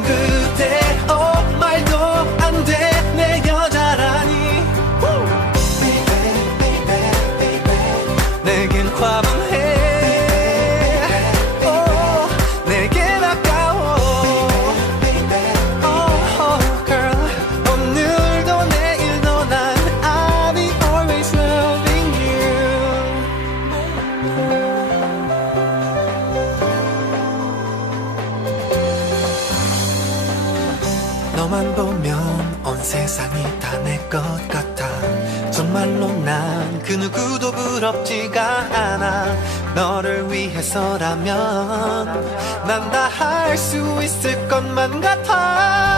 예쁜 그대 말도 안 돼 내 여자라니 Baby, baby, baby 내겐 과분해 내겐 아까워 Oh girl 오늘도 내일도 난 I'll be always loving you 너만 보면 온 세상이 다 내 것 같아 정말로 난 그 누구도 부럽지가 않아 너를 위해서라면 난 다 할 수 있을 것만 같아